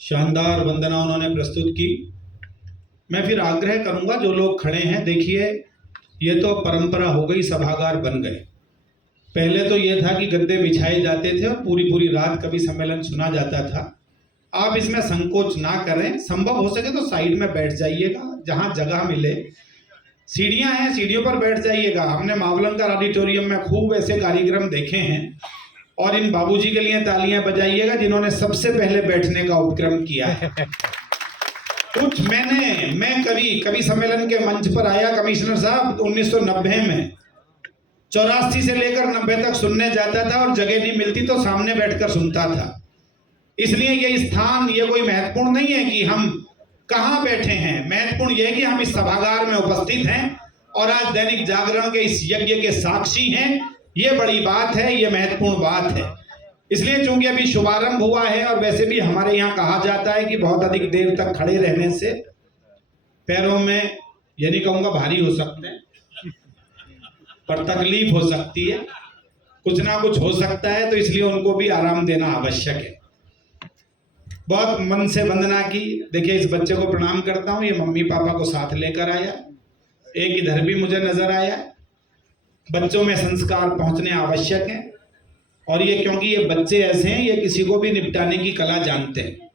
शानदार वंदना उन्होंने प्रस्तुत की। मैं फिर आग्रह करूंगा जो लोग खड़े हैं, देखिए ये तो परंपरा हो गई, सभागार बन गए। पहले तो ये था कि गद्दे बिछाए जाते थे और पूरी पूरी रात कवि सम्मेलन सुना जाता था। आप इसमें संकोच ना करें, संभव हो सके तो साइड में बैठ जाइएगा जहां जगह मिले। सीढ़ियां हैं, सीढ़ियों पर बैठ जाइएगा। हमने मावलंकर ऑडिटोरियम में खूब ऐसे कार्यक्रम देखे हैं। और इन बाबूजी के लिए तालियां बजाइएगा जिन्होंने सबसे पहले बैठने का उपक्रम किया है। कुछ मैं कवि सम्मेलन के मंच पर आया कमिश्नर साहब 1990 में, 84 से लेकर 90 तक सुनने जाता था और जगह नहीं मिलती तो सामने बैठकर सुनता था। इसलिए ये स्थान ये कोई महत्वपूर्ण नहीं है कि हम कहाँ बैठे हैं, महत्वपूर्ण यह है कि हम इस सभागार में उपस्थित हैं और आज दैनिक जागरण के इस यज्ञ के साक्षी हैं। ये बड़ी बात है, ये महत्वपूर्ण बात है। इसलिए चूंकि अभी शुभारंभ हुआ है और वैसे भी हमारे यहाँ कहा जाता है कि बहुत अधिक देर तक खड़े रहने से पैरों में, ये नहीं कहूँगा भारी हो सकते हैं, पर तकलीफ हो सकती है, कुछ ना कुछ हो सकता है, तो इसलिए उनको भी आराम देना आवश्यक है। बहुत मन से वंदना की। देखिए इस बच्चे को प्रणाम करता हूँ, ये मम्मी पापा को साथ लेकर आया। एक इधर भी मुझे नजर आया। बच्चों में संस्कार पहुंचने आवश्यक हैं और ये क्योंकि ये बच्चे ऐसे हैं, ये किसी को भी निपटाने की कला जानते हैं।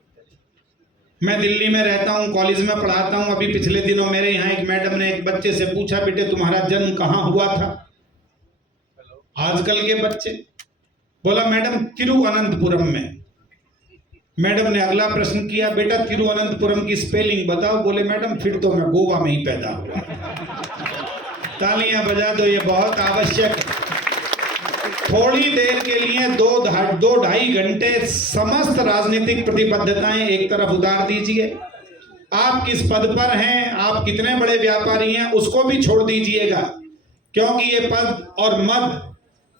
मैं दिल्ली में रहता हूँ, कॉलेज में पढ़ाता हूँ। अभी पिछले दिनों मेरे यहाँ एक मैडम ने एक बच्चे से पूछा, बेटे तुम्हारा जन्म कहाँ हुआ था? आजकल के बच्चे बोला मैडम तिरुवनंतपुरम में। मैडम ने अगला प्रश्न किया, बेटा तिरुवनंतपुरम की स्पेलिंग बताओ। बोले मैडम फिर तो मैं गोवा में ही पैदा हुआ। तालियां बजा दो, ये बहुत आवश्यक है। थोड़ी देर के लिए दो ढाई घंटे समस्त राजनीतिक प्रतिबद्धताएं एक तरफ उतार दीजिए। आप किस पद पर हैं, आप कितने बड़े व्यापारी हैं, उसको भी छोड़ दीजिएगा, क्योंकि ये पद और मद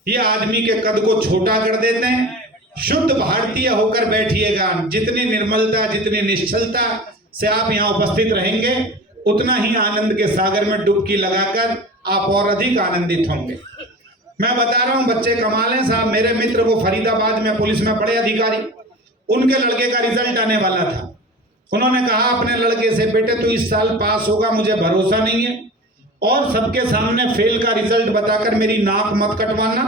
ये आदमी के कद को छोटा कर देते हैं। शुद्ध भारतीय होकर बैठिएगा। जितनी निर्मलता, जितनी निश्चलता से आप यहाँ उपस्थित रहेंगे, उतना ही आनंद के सागर में डुबकी लगाकर आप और अधिक आनंदित होंगे। मैं बता रहा हूँ, बच्चे कमाल हैं साहब। मेरे मित्र वो फरीदाबाद में पुलिस में बड़े अधिकारी, उनके लड़के का रिजल्ट आने वाला था। उन्होंने कहा अपने लड़के से, बेटे तू इस साल पास होगा, मुझे भरोसा नहीं है, और सबके सामने फेल का रिजल्ट बताकर मेरी नाक मत कटवाना,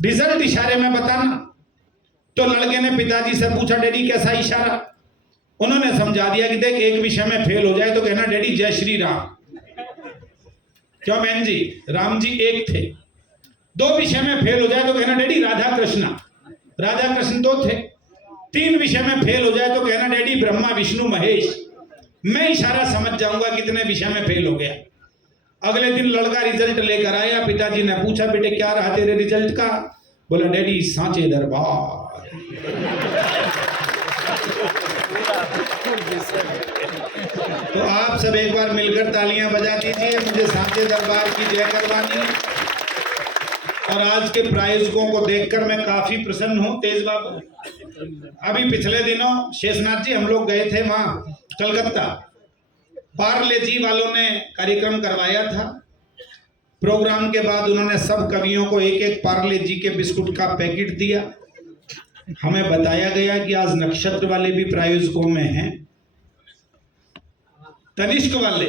रिजल्ट इशारे में बताना। तो लड़के ने पिताजी से पूछा, डैडी कैसा इशारा? उन्होंने समझा दिया कि देख, एक विषय में फेल हो जाए तो कहना डैडी जय श्री राम। क्यों बहन जी, राम जी एक थे। 2 विषय में फेल हो जाए तो कहना डैडी राधा कृष्ण 2 थे। 3 विषय में फेल हो जाए तो कहना डैडी ब्रह्मा विष्णु महेश। मैं इशारा समझ जाऊंगा कितने विषय में फेल हो गया। अगले दिन लड़का रिजल्ट लेकर आया। पिताजी ने पूछा, बेटे क्या रहा तेरे रिजल्ट का? बोला डैडी सांचे दरबार। तो आप सब एक बार मिलकर तालियां बजा दीजिए, मुझे सांचे दरबार की जय करवानी है। और आज के प्रायोजकों को देखकर मैं काफी प्रसन्न हूं। तेज बाबू, अभी पिछले दिनों शेषनाथ जी हम लोग गए थे वहां कलकत्ता। पार्ले जी वालों ने कार्यक्रम करवाया था। प्रोग्राम के बाद उन्होंने सब कवियों को एक एक पार्ले जी के बिस्कुट का पैकेट दिया। हमें बताया गया कि आज नक्षत्र वाले भी प्रायोजकों में हैं, तनिष्क वाले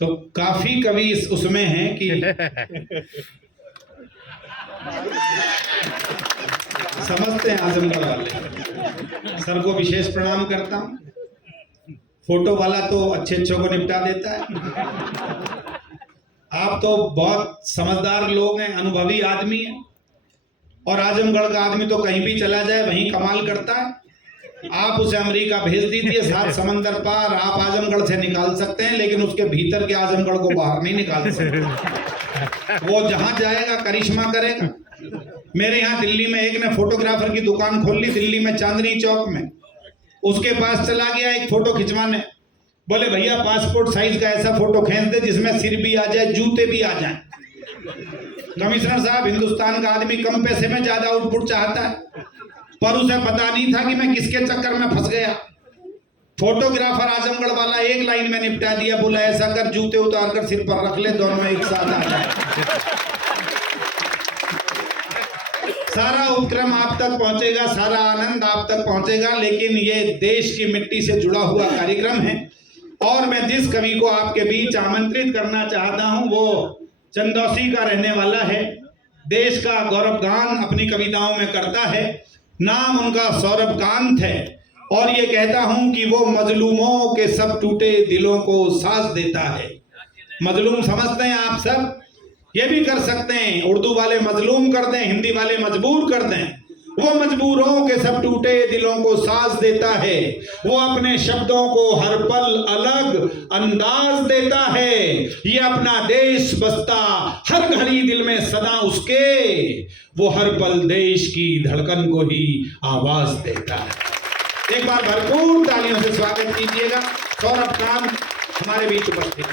तो काफी कवि उसमें हैं कि समझते हैं। आजमगढ़ वाले सर को विशेष प्रणाम करता हूं। फोटो वाला तो अच्छे को निपटा देता है। आप तो बहुत समझदार लोग हैं, अनुभवी आदमी हैं। और आजमगढ़ का आदमी तो कहीं भी चला जाए वहीं कमाल करता है। आप उसे अमेरिका भेज दीजिए, 7 समंदर पार, आप आजमगढ़ से निकाल सकते हैं, लेकिन उसके भीतर के आजमगढ़ को बाहर नहीं निकाल सकते। वो जहां जाएगा करिश्मा करेगा। मेरे यहाँ दिल्ली में एक ने फोटोग्राफर की दुकान खोल ली, दिल्ली में चांदनी चौक में। उसके पास चला गया एक फोटो खिंचवाने। बोले भैया पासपोर्ट साइज का ऐसा फोटो खींच दे जिसमें सिर भी आ जाए, जूते भी आ जाए। कमिश्नर साहब, हिंदुस्तान का आदमी कम पैसे में ज्यादा आउटपुट चाहता है, पर उसे पता नहीं था कि मैं किसके चक्कर में फंस गया। फोटोग्राफर आजमगढ़ वाला एक लाइन में निपटा दिया। बोला ऐसा कर, जूते उतार कर सिर पर रख ले, दोनों एक साथ आ जाए। सारा उपक्रम आप तक पहुंचेगा, सारा आनंद आप तक पहुंचेगा, लेकिन ये देश की मिट्टी से जुड़ा हुआ कार्यक्रम है। और मैं जिस कवि को आपके बीच आमंत्रित करना चाहता हूं वो चंदौसी का रहने वाला है, देश का गौरवगान अपनी कविताओं में करता है। नाम उनका सौरभकांत है और ये कहता हूं कि वो मजलूमों के सब टूटे दिलों को सांस देता है। मजलूम समझते हैं आप सब, ये भी कर सकते हैं, उर्दू वाले मजलूम कर दें, हिंदी वाले मजबूर कर दें। वो मजबूरों के सब टूटे दिलों को सांस देता है, वो अपने शब्दों को हर पल अलग अंदाज देता है। ये अपना देश बसता हर घड़ी दिल में सदा उसके, वो हर पल देश की धड़कन को ही आवाज देता है। एक बार भरपूर तालियों से स्वागत कीजिएगा, सौरभकांत हमारे बीच उपस्थित।